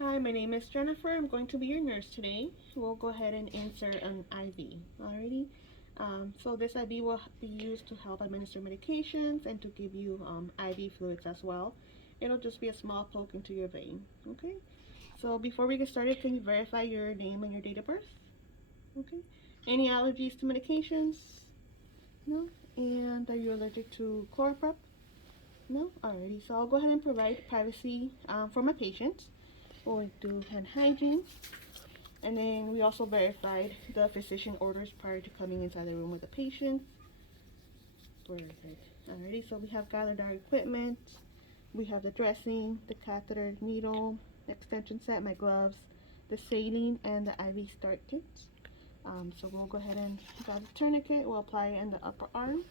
Hi, my name is Jennifer. I'm going to be your nurse today. We'll go ahead and insert an IV. Alrighty. So this IV will be used to help administer medications and to give you IV fluids as well. It'll just be a small poke into your vein. Okay. So before we get started, can you verify your name and your date of birth? Okay. Any allergies to medications? No. And are you allergic to chloroprep? No? Alrighty. So I'll go ahead and provide privacy for my patients. We'll do hand hygiene, and then we also verified the physician orders prior to coming inside the room with the patient. Perfect. Alrighty, so we have gathered our equipment. We have the dressing, the catheter, needle, extension set, my gloves, the saline, and the IV start kit. So we'll go ahead and grab the tourniquet. We'll apply it in the upper arm,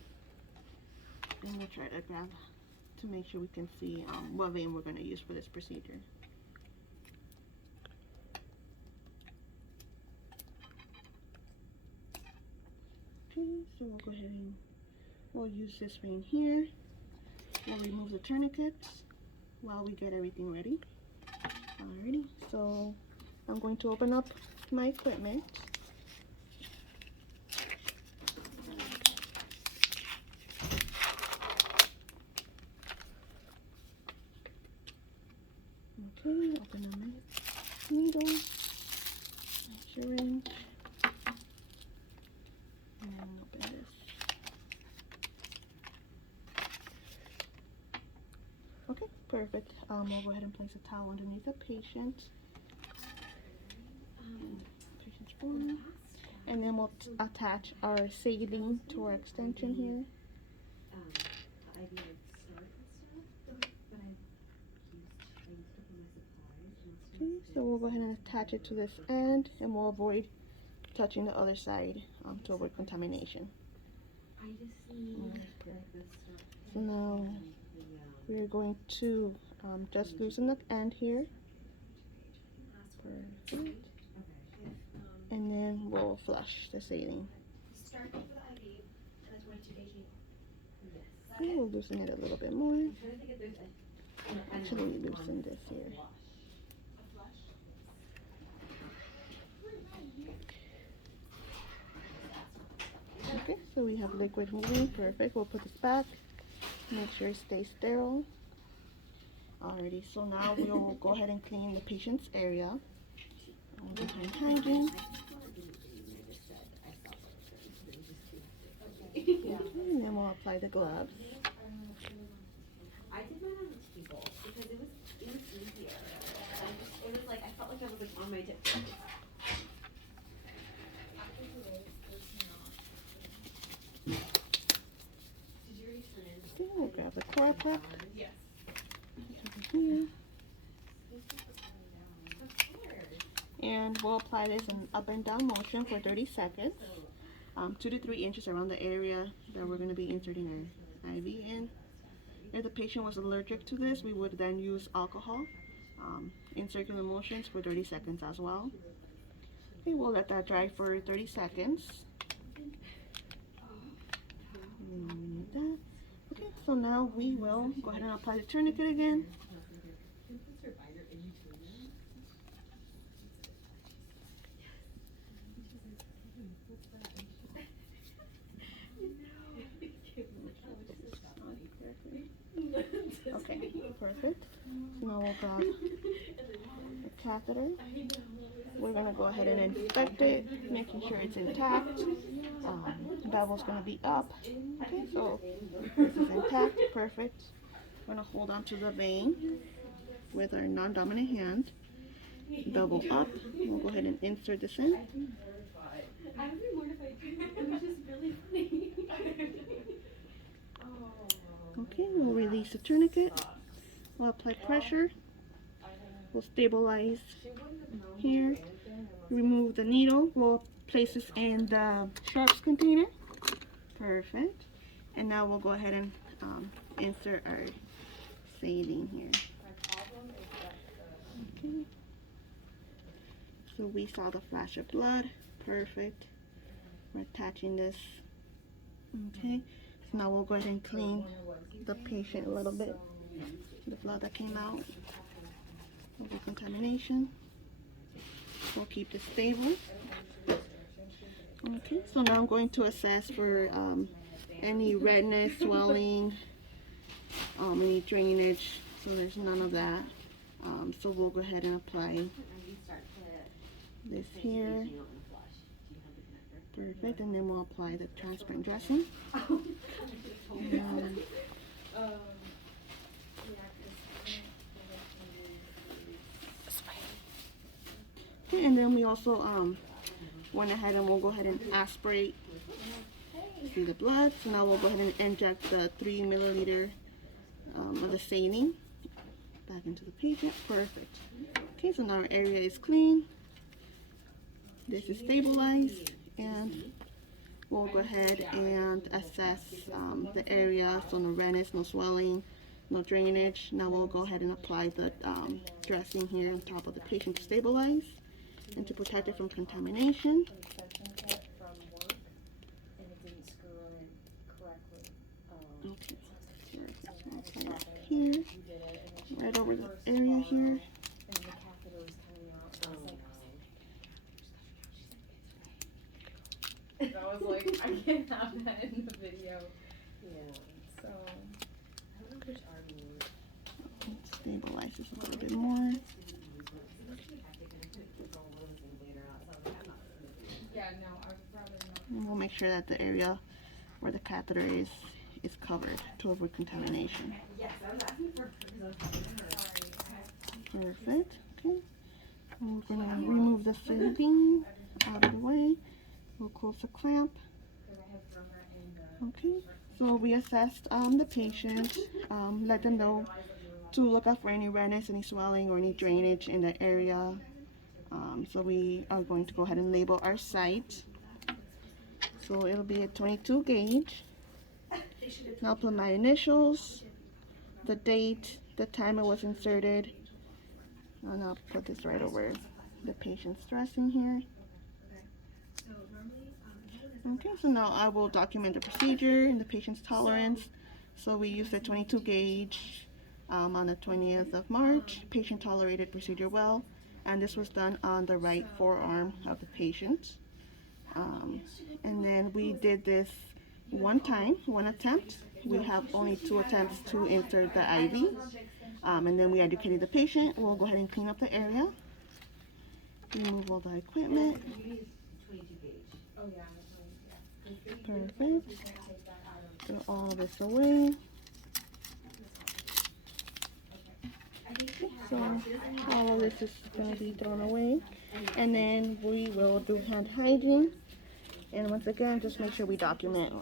and we'll try to grab to make sure we can see what vein we're going to use for this procedure. Okay, so we'll go ahead and we'll use this vein here. We'll remove the tourniquets while we get everything ready. Alrighty, so I'm going to open up my equipment. Okay, open up my needle, my syringe, and then open this. Okay, perfect. We'll go ahead and place a towel underneath the patient. Patient's form. And then we'll attach our saline to our extension here. Okay, so we'll go ahead and attach it to this end, and we'll avoid touching the other side to avoid contamination. So now we're going to just loosen the end here. Perfect. And then we'll flush the saline. Okay, we'll loosen it a little bit more. Actually, loosen this here. Okay, so we have liquid moving. Perfect. We'll put this back. Make sure it stays sterile. Alrighty, so now we'll go ahead and clean the patient's area. We'll do hand hygiene. And then we'll apply the gloves. I did mine on the table because it was easier. It was like I felt like I was like on my dip. Okay, we'll grab the chloroprep. Yes. Here. And we'll apply this in up and down motion for 30 seconds. 2 to 3 inches around the area that we're going to be inserting our IV in. If the patient was allergic to this, we would then use alcohol in circular motions for 30 seconds as well. Okay, we'll let that dry for 30 seconds. Okay, so now we will go ahead and apply the tourniquet again. Okay, perfect. So now we'll grab the catheter. We're going to go ahead and inspect it, making sure it's intact. Bevel's going to be up. Okay, so this is intact. Perfect. We're going to hold on to the vein with our non-dominant hand. Double up. We'll go ahead and insert this in. I would be mortified too. It was just really funny. Okay, we'll release the tourniquet. We'll apply pressure. We'll stabilize here. Remove the needle. We'll place this in the sharps container. Perfect. And now we'll go ahead and insert our saline here. Okay. So we saw the flash of blood. Perfect. We're attaching this. Okay. So now we'll go ahead and clean the patient a little bit. The blood that came out. We can contamination. We'll keep this stable. Okay, so now I'm going to assess for any redness, swelling, any drainage. So there's none of that. So we'll go ahead and apply this here. Perfect, and then we'll apply the transparent dressing. Okay, and then we also went ahead and we'll go ahead and aspirate through the blood. So now we'll go ahead and inject the 3 milliliter of the saline back into the patient. Perfect. Okay, so now our area is clean. This is stabilized, and we'll go ahead and assess the area. So no redness, no swelling, no drainage. Now we'll go ahead and apply the dressing here on top of the patient to stabilize and to protect it from contamination. Okay, so I'll apply that here, right over the area here. I was like, I can't have that in the video. Yeah. So, I don't know which arm you want. Stabilize this a little bit more. Yeah, no, I would rather not. And we'll make sure that the area where the catheter is covered to avoid contamination. Yes, I was asking for Perfect. Okay. And we're going to remove the silicone out of the way. We'll close the clamp. Okay. So we assessed the patient, let them know to look out for any redness, any swelling, or any drainage in the area. So we are going to go ahead and label our site. So it'll be a 22 gauge. Now I'll put my initials, the date, the time it was inserted, and I'll put this right over the patient's dressing here. Okay, so now I will document the procedure and the patient's tolerance. So we used the 22 gauge on the 20th of March. Patient tolerated procedure well, and this was done on the right forearm of the patient. And then we did this one attempt. We have only 2 attempts to insert the IV. And then we educated the patient. We'll go ahead and clean up the area. Remove all the equipment. Perfect. Throw all this away. So all of this is going to be thrown away. And then we will do hand hygiene. And once again, just make sure we document